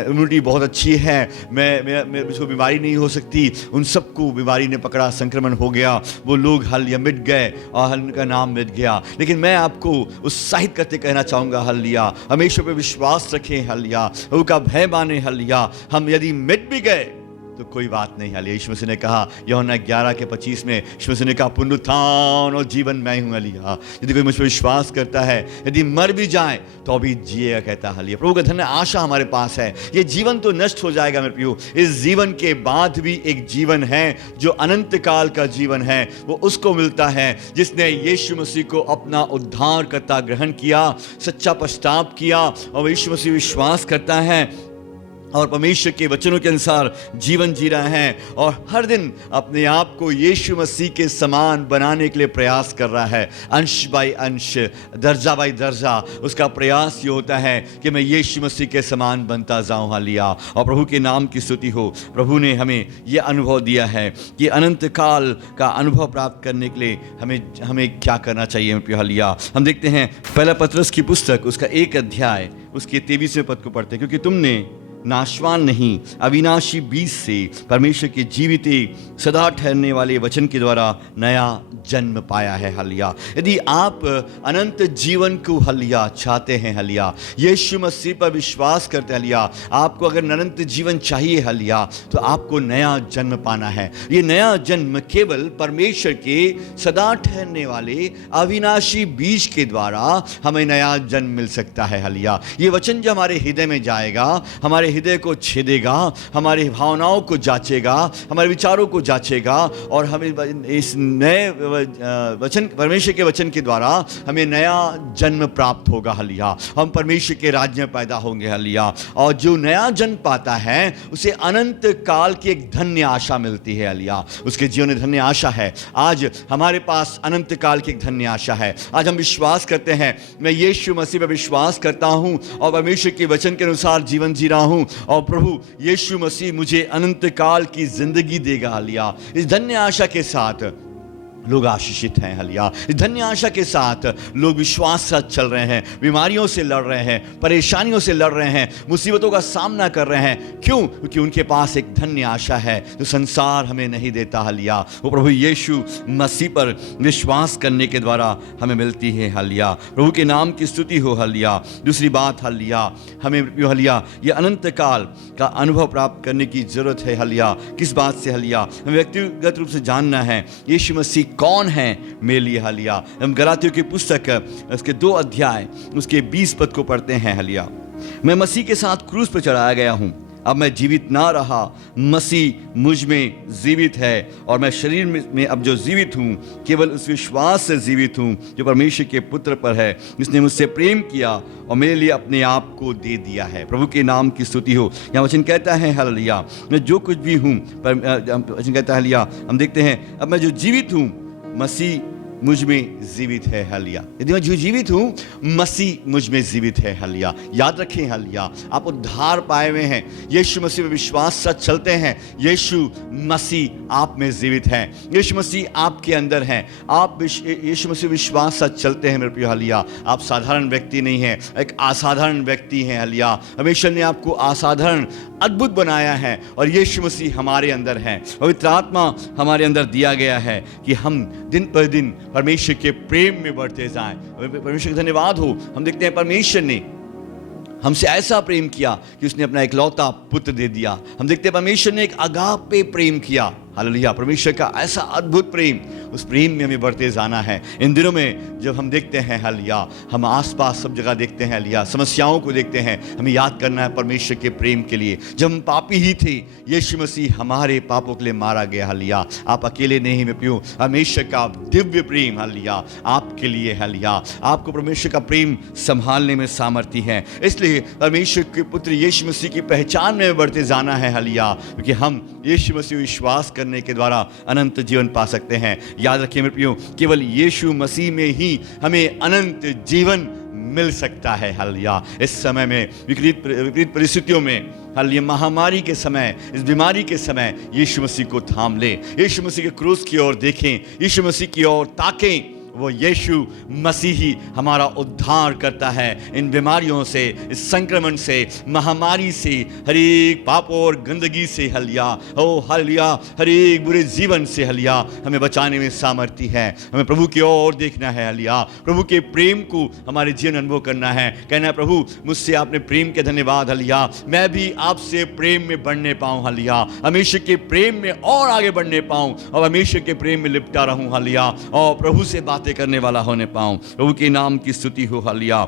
इम्यूनिटी बहुत अच्छी है, मुझको बीमारी नहीं हो सकती, उन सबको बीमारी ने पकड़ा, संक्रमण हो गया, वो लोग हालिया मिट गए और उनका नाम मिट गया। लेकिन मैं आपको उत्साहित करते कहना चाहूंगा हालिया, हमेशा पे विश्वास रखें हालिया, उसका भय माने हालिया। हम यदि मिट भी गए तो कोई बात नहीं हालिया। यीशु मसीह ने कहा यूहन्ना 11:25 में, यीशु मसीह ने कहा पुनरुत्थान और जीवन मैं हूं हालिया। यदि कोई मुझ पर विश्वास करता है, यदि मर भी जाए तो अभी जिएगा, कहता हालिया। प्रभु का धन्य आशा हमारे पास है। ये जीवन तो नष्ट हो जाएगा मेरे प्रियो, इस जीवन के बाद भी एक जीवन है जो अनंत काल का जीवन है। वो उसको मिलता है जिसने यीशु मसीह को अपना उद्धारकर्ता ग्रहण किया, सच्चा पश्चाताप किया और यीशु मसीह विश्वास करता है और परमेश्वर के वचनों के अनुसार जीवन जी रहा है और हर दिन अपने आप को यीशु मसीह के समान बनाने के लिए प्रयास कर रहा है। अंश बाय अंश, दर्जा बाय दर्जा उसका प्रयास ये होता है कि मैं यीशु मसीह के समान बनता जाऊं हालिया। और प्रभु के नाम की स्तुति हो। प्रभु ने हमें ये अनुभव दिया है कि अनंत काल का अनुभव प्राप्त करने के लिए हमें क्या करना चाहिए हालिया। हम देखते हैं पहला पतरस की पुस्तक उसका 1 अध्याय उसके 23वें पद को पढ़ते हैं, क्योंकि तुमने नाशवान नहीं अविनाशी बीज से परमेश्वर के जीवित सदा ठहरने वाले वचन के द्वारा नया जन्म पाया है हालिया। यदि आप अनंत जीवन को हालिया चाहते हैं हालिया, यीशु मसीह पर विश्वास करते हैं हालिया, आपको अगर अनंत जीवन चाहिए हालिया तो आपको नया जन्म पाना है। ये नया जन्म केवल परमेश्वर के सदा ठहरने वाले अविनाशी बीज के द्वारा हमें नया जन्म मिल सकता है हालिया। ये वचन जो हमारे हृदय में जाएगा, हमारे हृदय को छेदेगा, हमारी भावनाओं को जांचेगा, हमारे विचारों को जांचेगा और हमें इस नए वचन, परमेश्वर के वचन के द्वारा हमें नया जन्म प्राप्त होगा हालिया। हम परमेश्वर के राज्य में पैदा होंगे हालिया। और जो नया जन्म पाता है उसे अनंत काल की एक धन्य आशा मिलती है हालिया। उसके जीवन में धन्य आशा है। आज हमारे पास अनंत काल की एक धन्य आशा है। आज हम विश्वास करते हैं, मैं यीशु मसीह पर विश्वास करता हूं और परमेश्वर के वचन के अनुसार जीवन जी रहा हूं और प्रभु यीशु मसीह मुझे अनंत काल की जिंदगी देगा हालिया। इस धन्य आशा के साथ लोग आशीषित हैं हालिया। इस धन्य आशा के साथ लोग विश्वास से चल रहे हैं, बीमारियों से लड़ रहे हैं, परेशानियों से लड़ रहे हैं, मुसीबतों का सामना कर रहे हैं। क्यों? क्योंकि उनके पास एक धन्य आशा है जो संसार हमें नहीं देता हालिया। वो प्रभु यीशु मसीह पर विश्वास करने के द्वारा हमें मिलती है हालिया। प्रभु के नाम की स्तुति हो हालिया। दूसरी बात हालिया, हमें हालिया ये अनंत काल का अनुभव प्राप्त करने की जरूरत है हालिया। किस बात से हालिया? हमें व्यक्तिगत रूप से जानना है यीशु मसीह कौन है मेरे लिए हालिया। हम गलातियों की पुस्तक उसके 2 अध्याय उसके 20 पद को पढ़ते हैं हालिया। मैं मसीह के साथ क्रूस पर चढ़ाया गया हूं, अब मैं जीवित ना रहा, मसीह मुझ में जीवित है और मैं शरीर में अब जो जीवित हूँ केवल उस विश्वास से जीवित हूँ जो परमेश्वर के पुत्र पर है, जिसने मुझसे प्रेम किया और मेरे लिए अपने आप को दे दिया है। प्रभु के नाम की स्तुति हो। यहाँ वचन कहता है हालेलुया, मैं जो कुछ भी हूँ, वचन कहता है हालेलुया, हम देखते हैं अब मैं जो जीवित हूँ मसीह मुझ में जीवित है हालिया। यदि मैं जो जीवित हूँ मसीह मुझ में जीवित है हालिया। याद रखें हालिया, आप उद्धार पाए हुए हैं, यीशु मसीह में विश्वास से चलते हैं, यीशु मसीह आप में जीवित है, यीशु मसीह आपके अंदर हैं, आप यीशु मसीह विश्वास से चलते हैं मेरे प्रिय हालिया। आप साधारण व्यक्ति नहीं हैं, एक असाधारण व्यक्ति हैं हालिया। हमेशा ने आपको असाधारण अद्भुत बनाया है और यीशु मसीह हमारे अंदर है, पवित्र आत्मा हमारे अंदर दिया गया है कि हम दिन पर दिन परमेश्वर के प्रेम में बढ़ते जाएं। परमेश्वर का धन्यवाद हो। हम देखते हैं परमेश्वर ने हमसे ऐसा प्रेम किया कि उसने अपना इकलौता पुत्र दे दिया। हम देखते हैं परमेश्वर ने एक अगापे प्रेम किया हालेलुया, परमेश्वर का ऐसा अद्भुत प्रेम, उस प्रेम में हमें बढ़ते जाना है। इन दिनों में जब हम देखते हैं हालेलुया, हम आसपास सब जगह देखते हैं हालेलुया, समस्याओं को देखते हैं, हमें याद करना है परमेश्वर के प्रेम के लिए। जब हम पापी ही थे, यीशु मसीह हमारे पापों के लिए मारा गया हालेलुया। आप अकेले नहीं हैं प्रियो, परमेश्वर का दिव्य प्रेम हालेलुया आपके लिए हालेलुया। आपको परमेश्वर का प्रेम संभालने में सामर्थ्य है, इसलिए परमेश्वर के पुत्र यीशु मसीह की पहचान में बढ़ते जाना है हालेलुया, क्योंकि हम यीशु मसीह विश्वास करने के द्वारा अनंत जीवन पा सकते हैं। याद रखिए मेरे प्रियो, केवल यीशु मसीह में ही हमें अनंत जीवन मिल सकता है हालेलुया। इस समय में विपरीत परिस्थितियों में हालेलुया, महामारी के समय, इस बीमारी के समय यीशु मसीह को थाम ले, यीशु मसीह के क्रूस की ओर देखें, यीशु मसीह की ओर ताकें। वो यीशु मसीह ही हमारा उद्धार करता है इन बीमारियों से, इस संक्रमण से, महामारी से, हर एक पाप और गंदगी से हालेलुया, ओ हालेलुया, हर एक बुरे जीवन से हालेलुया हमें बचाने में सामर्थ्य है। हमें प्रभु की ओर देखना है हालेलुया, प्रभु के प्रेम को हमारे जीवन अनुभव करना है, कहना है प्रभु मुझसे आपने प्रेम के धन्यवाद हालेलुया, मैं भी आपसे प्रेम में बढ़ने पाऊं हालेलुया, हमेशा के प्रेम में और आगे बढ़ने पाऊं और हमेशा के प्रेम में लिपटा रहूं हालेलुया, और प्रभु से बातें करने वाला होने पाऊं। प्रभु के नाम की स्तुति हो हालेलुया,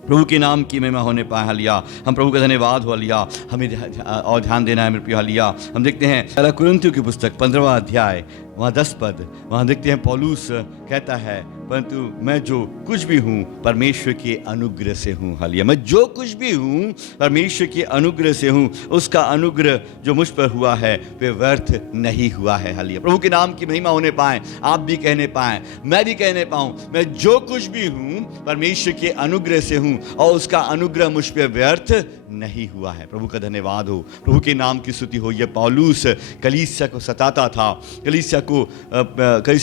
प्रभु के नाम की महिमा होने पाए हालेलुया। हम प्रभु का धन्यवाद हो हालेलुया। हमें और ध्यान देना है मेरे प्रिय हालेलुया। हम देखते हैं पहला कुरिन्थियों की पुस्तक 15वां अध्याय, वहाँ 10 पद, वहाँ देखते हैं पौलुस कहता है, परंतु मैं जो कुछ भी हूँ परमेश्वर के अनुग्रह से हूँ हालेलुया। मैं जो कुछ भी हूँ परमेश्वर के अनुग्रह से हूँ, उसका अनुग्रह जो मुझ पर हुआ है वे व्यर्थ नहीं हुआ है हालेलुया। प्रभु के नाम की महिमा होने पाए, आप भी कहने पाए, मैं भी कहने पाऊँ, मैं जो कुछ भी हूँ परमेश्वर के अनुग्रह से हूँ और उसका अनुग्रह मुझ पर व्यर्थ नहीं हुआ है। प्रभु का धन्यवाद हो, प्रभु के नाम की स्तुति हो। यह पौलुस कलीसिया को सताता था, कलीसिया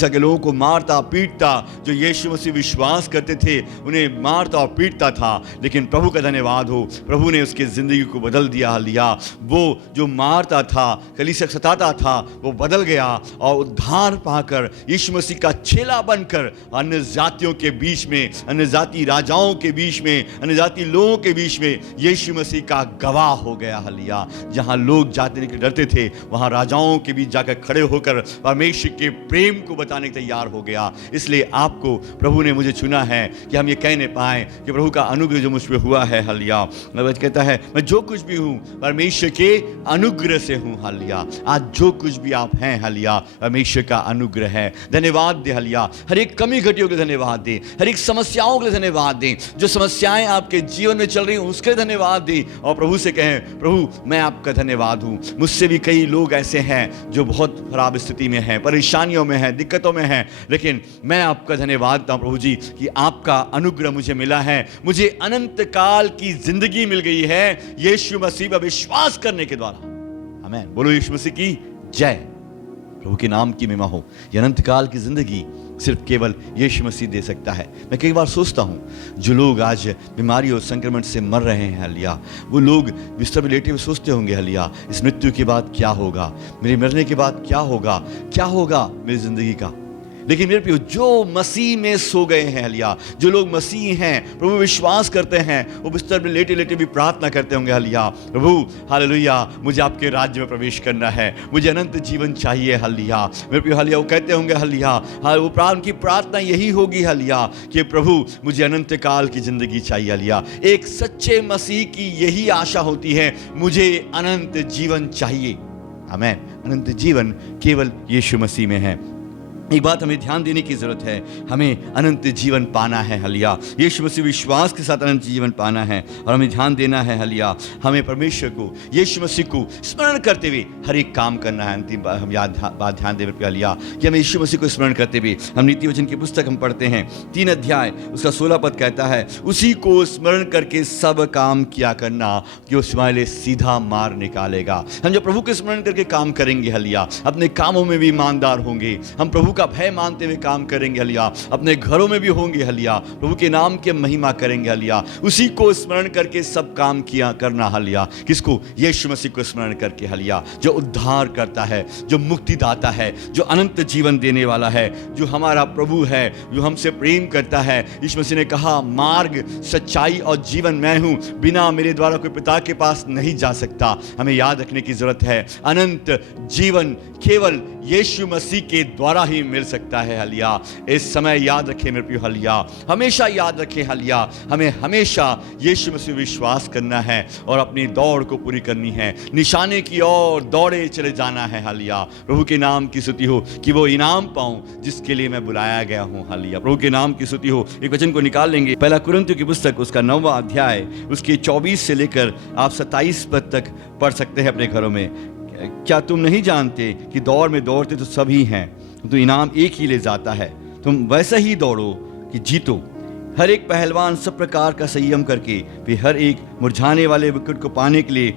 के लोगों को मारता पीटता, जो यीशु मसीह विश्वास करते थे उन्हें मारता और पीटता था, लेकिन प्रभु का धन्यवाद हो, प्रभु ने उसकी जिंदगी को बदल दिया हालेलुया। वो जो मारता था, कलीसिया सताता था, वो बदल गया और उद्धार पाकर यीशु मसीह का चेला बनकर अन्य जातियों के बीच में, अन्य जाति राजाओं के बीच में, अन्य जाति लोगों के बीच में यीशु मसीह का गवाह हो गया हालेलुया। जहां लोग जाने के डरते थे, वहां राजाओं के बीच जाकर खड़े होकर परमेश्वर के प्रेम को बताने के तैयार हो गया। इसलिए आपको प्रभु ने मुझे चुना है कि हम ये कहने पाए कि प्रभु का अनुग्रह जो मुझ पे हुआ है हालेलुया। कहता है मैं जो कुछ भी हूं परमेश्वर के अनुग्रह से हूं हालेलुया। आज जो कुछ भी आप हैं हालेलुया, परमेश्वर का अनुग्रह है। धन्यवाद दे हालेलुया, हर एक कमी घटियों के लिए धन्यवाद दें, हर एक समस्याओं के लिए धन्यवाद दें, जो समस्याएं आपके जीवन में चल रही हैं उसके लिए धन्यवाद दें और प्रभु से कहें, प्रभु मैं आपका धन्यवाद हूं। मुझसे भी कई लोग ऐसे हैं जो बहुत खराब स्थिति में हैं, परेशानियों में हैं, दिक्कतों में हैं, लेकिन मैं आपका धन्यवाद देता हूं प्रभु जी कि आपका अनुग्रह मुझे मिला है, मुझे अनंत काल की जिंदगी मिल गई है यीशु मसीह पर विश्वास करने के द्वारा। आमीन। बोलो यीशु मसीह की जय। प्रभु के नाम की महिमा हो। यह अनंत काल की जिंदगी सिर्फ केवल यीशु मसीह दे सकता है। मैं कई बार सोचता हूँ जो लोग आज बीमारी और संक्रमण से मर रहे हैं हालेलुया, वो लोग बिस्तर पर लेटे हुए सोचते होंगे हालेलुया, इस मृत्यु के बाद क्या होगा, मेरे मरने के बाद क्या होगा, क्या होगा मेरी जिंदगी का। लेकिन मेरे प्रियो, जो मसीह में सो गए हैं हालेलुया, जो लोग मसीह हैं, प्रभु विश्वास करते हैं, वो बिस्तर में लेटे लेटे भी प्रार्थना करते होंगे हालेलुया, प्रभु हालेलुया मुझे आपके राज्य में प्रवेश करना है, मुझे अनंत जीवन चाहिए हालेलुया। मेरे प्रियो हालेलुया, वो कहते होंगे हालेलुया, वो उनकी प्रार्थना यही होगी हालेलुया कि प्रभु मुझे अनंत काल की जिंदगी चाहिए हालेलुया। एक सच्चे मसीह की यही आशा होती है, मुझे अनंत जीवन चाहिए। आमीन। अनंत जीवन केवल यीशु मसीह में है। एक बात हमें ध्यान देने की जरूरत है, हमें अनंत जीवन पाना है हालेलुया। यीशु मसीह विश्वास के साथ अनंत जीवन पाना है और हमें ध्यान देना है हालेलुया। हमें परमेश्वर को, यीशु मसीह को स्मरण करते हुए हर एक काम करना है। अंतिम बात हम बात ध्यान दें हालेलुया कि हमें यीशु मसीह को स्मरण करते हुए, हम नीति वचन की पुस्तक हम पढ़ते हैं 3 अध्याय उसका 16 पद कहता है, उसी को स्मरण करके सब काम किया करना कि वो तुम्हारे लिए सीधा मार्ग निकालेगा। हम जब प्रभु के स्मरण करके काम करेंगे हालेलुया, अपने कामों में भी ईमानदार होंगे, हम प्रभु का भय मानते हुए काम करेंगे हालेलुया, अपने घरों में भी होंगे हालेलुया, प्रभु के नाम के महिमा करेंगे हालेलुया, उसी को स्मरण करके सब काम किया करना हालेलुया। किसको? यीशु मसीह को स्मरण करके हालेलुया, जो उद्धार करता है, जो मुक्तिदाता है, जो अनंत जीवन देने वाला है, जो हमारा प्रभु है, जो हमसे प्रेम करता है। यीशु मसीह ने कहा, मार्ग, सच्चाई और जीवन मैं हूं, बिना मेरे द्वारा कोई पिता के पास नहीं जा सकता। हमें याद रखने की जरूरत है, अनंत जीवन केवल यीशु मसीह के द्वारा ही मिल सकता है हालेलुया। इस समय याद रखें मेरे प्रिय हालेलुया, हमेशा याद रखें हालेलुया, हमें हमेशा यीशु मसीह विश्वास करना है और अपनी दौड़ को पूरी करनी है, निशाने की ओर दौड़े चले जाना है हालेलुया। प्रभु के नाम की स्तुति हो कि वो इनाम पाऊं जिसके लिए मैं बुलाया गया हूं हालेलुया। प्रभु के नाम की स्तुति हो। एक वचन को निकाल लेंगे, पहला कुरिन्थियों की पुस्तक उसका 9वां अध्याय उसके 24 से लेकर आप 27 पद तक पढ़ सकते हैं अपने घरों में। क्या तुम नहीं जानते कि दौड़ में दौड़ते तो सभी हैं, तो इनाम एक ही ले जाता है। तुम वैसा ही दौड़ो कि जीतो। हर एक पहलवान सब प्रकार का संयम करके वे हर एक मुरझाने वाले मुकुट को पाने के लिए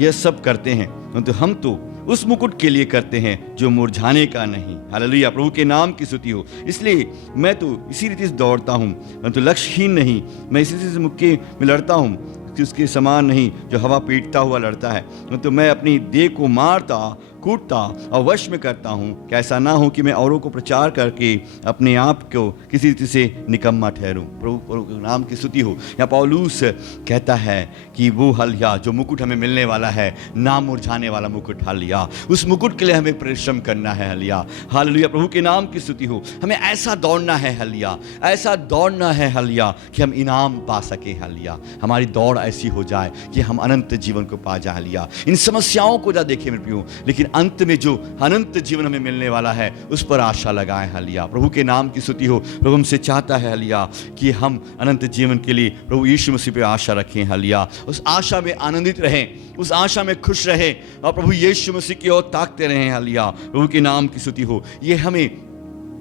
यह सब करते हैं, तो हम तो उस मुकुट के लिए करते हैं जो मुरझाने का नहीं। हालेलुया, प्रभु के नाम की स्तुति हो। इसलिए मैं तो इसी रीति से दौड़ता हूँ, मैं तो लक्ष्यहीन नहीं, मैं इसी से मुक्के में लड़ता हूँ कि उसके समान नहीं जो हवा पीटता हुआ लड़ता है। तो मैं अपनी देह को मारता, कूटता और वश में करता हूँ कि ऐसा ना हो कि मैं औरों को प्रचार करके अपने आप को किसी रीति से निकम्मा ठहरूं। प्रभु के नाम की स्तुति हो। यहाँ पौलुस कहता है कि वो हालेलुया जो मुकुट हमें मिलने वाला है, ना मुरझाने वाला मुकुट हालेलुया, उस मुकुट के लिए हमें परिश्रम करना है हालेलुया। हालेलुया, प्रभु के नाम की स्तुति हो। हमें ऐसा दौड़ना है हालेलुया, ऐसा दौड़ना है हालेलुया कि हम इनाम पा सके हालेलुया। हमारी दौड़ ऐसी हो जाए कि हम अनंत जीवन को पा जाए हालेलुया। इन समस्याओं को ना देखें मेरे प्रियो, लेकिन अंत में जो अनंत जीवन हमें मिलने वाला है उस पर आशा लगाएं हालेलुया। प्रभु के नाम की स्तुति हो। प्रभु हमसे चाहता है हालेलुया कि हम अनंत जीवन के लिए प्रभु यीशु मसीह पे आशा रखें हालेलुया। उस आशा में आनंदित रहें, उस आशा में खुश रहें और प्रभु यीशु मसीह की ओर ताकते रहें हालेलुया। प्रभु के नाम की स्तुति हो। ये हमें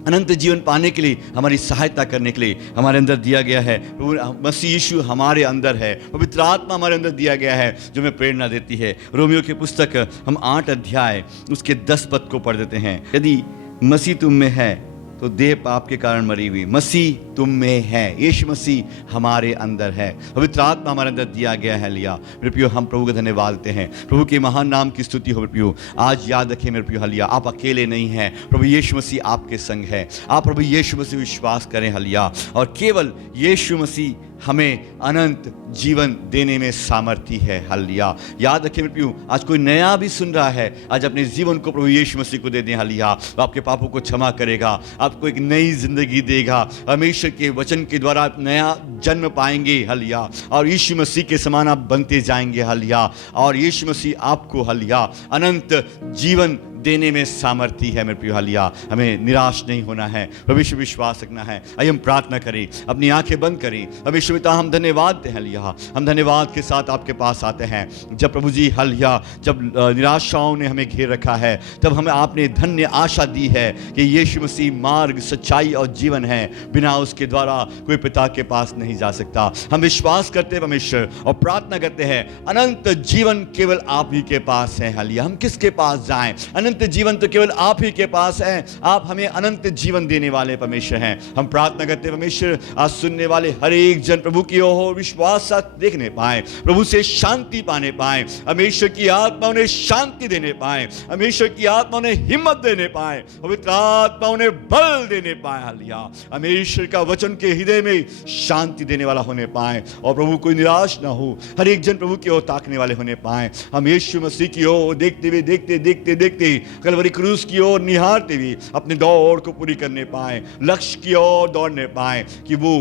अनंत जीवन पाने के लिए, हमारी सहायता करने के लिए हमारे अंदर दिया गया है। प्रभु मसीह यीशु हमारे अंदर है, पवित्र आत्मा हमारे अंदर दिया गया है जो हमें प्रेरणा देती है। रोमियो की पुस्तक हम 8 अध्याय उसके 10 पद को पढ़ देते हैं। यदि मसीह तुम में है तो देह पाप के कारण मरी हुई, मसीह तुम में है, यीशु मसीह हमारे अंदर है, पवित्र आत्मा हमारे अंदर दिया गया है हालेलुया। मेरे प्रियो, हम प्रभु का धन्यवाद देते हैं। प्रभु के महान नाम की स्तुति हो। मेरे प्रियो, आज याद रखें मेरे प्रियो हालेलुया, आप अकेले नहीं हैं, प्रभु यीशु मसीह आपके संग है। आप प्रभु यीशु मसीह विश्वास करें हालेलुया, और केवल यीशु मसीह हमें अनंत जीवन देने में सामर्थ्य है हालेलुया। याद रखें मेरे प्रियो, आज कोई नया भी सुन रहा है, आज अपने जीवन को प्रभु यीशु मसीह को दे दें हालेलुया। वो आपके पापों को क्षमा करेगा, आपको एक नई जिंदगी देगा, परमेश्वर के वचन के द्वारा आप नया जन्म पाएंगे हालेलुया, और यीशु मसीह के समान आप बनते जाएंगे हालेलुया, और यीशु मसीह आपको हालेलुया अनंत जीवन देने में सामर्थ्य है मेरे प्रिय हालेलुया। हमें निराश नहीं होना है, परमेश्वर विश्वास रखना है। आइए हम प्रार्थना करें, अपनी आंखें बंद करें। परमेश्वर पिता, हम धन्यवाद दें हालेलुया, हम धन्यवाद के साथ आपके पास आते हैं। जब प्रभु जी हालेलुया, जब निराशाओं ने हमें घेर रखा है, तब हमें आपने धन्य आशा दी है कि यीशु मसीह मार्ग, सच्चाई और जीवन है, बिना उसके द्वारा कोई पिता के पास नहीं जा सकता। हम विश्वास करते हैं परमेश्वर और प्रार्थना करते हैं, अनंत जीवन केवल आप ही के पास है हालेलुया। हम किसके पास जाएं? अनंत जीवन तो केवल आप ही के पास है। आप हमें अनंत जीवन देने वाले परमेश्वर हैं। हम प्रार्थना करते हैं परमेश्वर, आज सुनने वाले हर एक जन प्रभु की ओर विश्वास साथ देखने पाए, प्रभु से शांति पाने पाए, परमेश्वर की आत्मा उन्हें शांति देने पाए, परमेश्वर की आत्मा उन्हें हिम्मत देने पाए, पवित्र आत्मा उन्हें बल देने पाए हालेलुया। परमेश्वर का वचन के हृदय में शांति देने वाला होने पाए, और प्रभु कोई निराश ना हो, हर एक जन प्रभु की ओर ताकने वाले होने पाए। हम यीशु मसीह की ओर देखते हुए देखते देखते देखते कलवरी क्रूस की ओर निहारते हुए अपने दौड़ को पूरी करने पाए, लक्ष्य की ओर दौड़ने पाए कि वो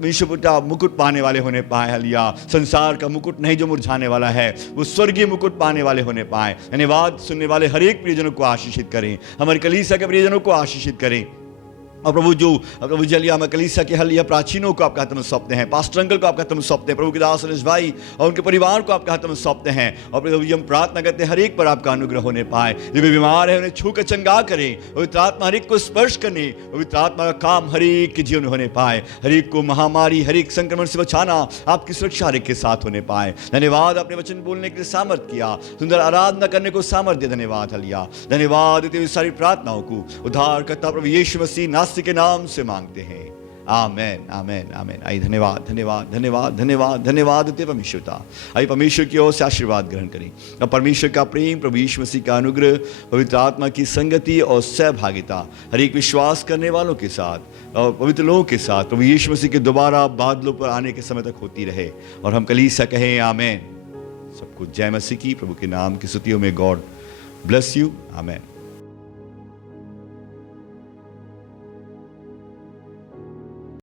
विश्व का मुकुट पाने वाले होने पाए हालेलुया। संसार का मुकुट नहीं जो मुरझाने वाला है, वो स्वर्गीय मुकुट पाने वाले होने पाए। धन्यवाद। सुनने वाले हर एक प्रियजनों को आशीषित करें, हमारे कलीसिया के प्रियजनों को आशीषित करें। और प्रभु जलिया में कलीसिया के हलिया प्राचीनों को आपके हाथ में सौंपते हैं, पास्टर अंकल को आपके हाथ में सौंपते हैं, प्रभु के दास अनिश भाई और उनके परिवार को आपके हाथ में सौंपते हैं। और प्रभु जी हम प्रार्थना करते हैं हर एक पर आपका अनुग्रह होने पाए, जो भी बीमार है उन्हें छू कर चंगा करें, पवित्र आत्मा हर एक को स्पर्श करने, पवित्र आत्मा का काम हर एक के जीवन में होने पाए, हर एक को महामारी हर एक संक्रमण से बचाना आपकी सुरक्षा हर एक के साथ होने पाए। धन्यवाद अपने वचन बोलने के लिए सामर्थ किया, सुंदर आराधना करने को सामर्थ दिया, धन्यवाद हलिया, धन्यवाद देते हुए सारी प्रार्थनाओं को उद्धारकर्ता प्रभु यीशु मसीह नासरी के नाम से मांगते हैं, आमेन आमेन आमेन। आई धन्यवाद धन्यवाद धन्यवाद धन्यवाद धन्यवाद देते परमेश्वरता। आई परमेश्वर की ओर से आशीर्वाद ग्रहण करें। अब परमेश्वर का प्रेम, प्रभु यीशु मसीह का अनुग्रह, पवित्र आत्मा की संगति और सहभागिता हर एक विश्वास करने वालों के साथ और पवित्र लोगों के साथ प्रभु यीशु मसीह के दोबारा बादलों पर आने के समय तक होती रहे। और हम कलीसिया कहें आमेन। सबको जय मसीह की, प्रभु के नाम की स्तुतियों में गॉड ब्लेस यू, आमेन।